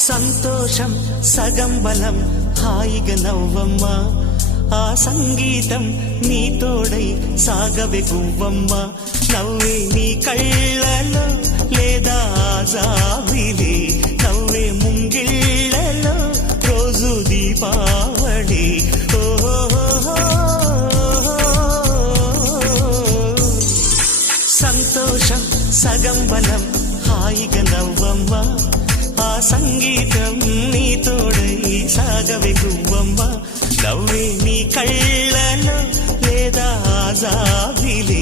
సంతోషం సగం బలం హాయిగా నవ్వమ్మా ఆ సంగీతం నీ తోడై సాగవే గువ్వమ్మ నవ్వే నీ కళ్ళలో లేదా జాబిలి నవ్వే ముంగిళ్ళలో రోజు దీపావళి సంతోషం సగం బలం హాయిగా నవ్వమ్మ ఆ సంగీతం నీ తోడై సాగవే గువ్వమ్మ నవ్వే నీ కళ్ళలో లేదా జాబిలి